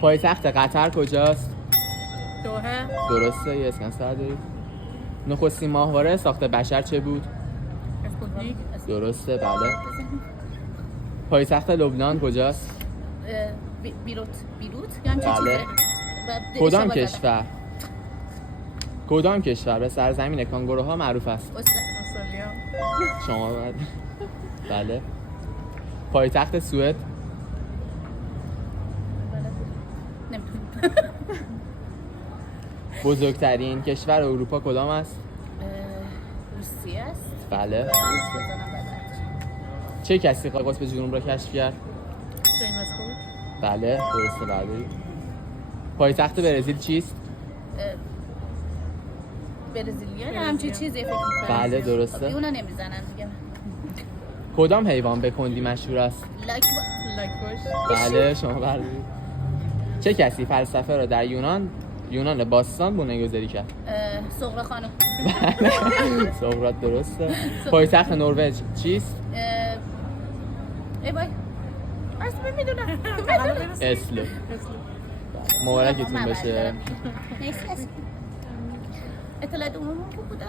پایتخت قطر کجاست؟ دوحه. درسته، یه اسکناس دارید. نخستین ماهواره ساخت بشر چه بود؟ اسپوتنیک. درسته، بله. پایتخت لبنان کجاست؟ بیروت یا همچین بله. چیزی. کدام کشور به سرزمین کانگوروها معروف است؟ استرالیا. شما باید. بله. پایتخت سوئد؟ نمیدونم. بزرگترین کشور اروپا کدام است؟ روسیه است. بله. چه کسی قطب جنوب را کشف کرد؟ جین واسکوت. بله، درسته. بعدی. پایتخت برزیل چیست؟ برزیلیا یا همچین چیزی فکر می‌کنم. بله، درسته. اونا نمیزنن دیگه. کدام حیوان به کندی مشهور است؟ لایک باش. بله، شما بردید. چه کسی فلسفه را در یونان باستان بنیان‌گذاری کرد؟ سغرا خانم. بله، سقراط. درسته. پایتخت نروژ چیست؟ ای وای. اصلا میدونم. اسلو. مبارکتون بشه. اطلاعات عمومی بود.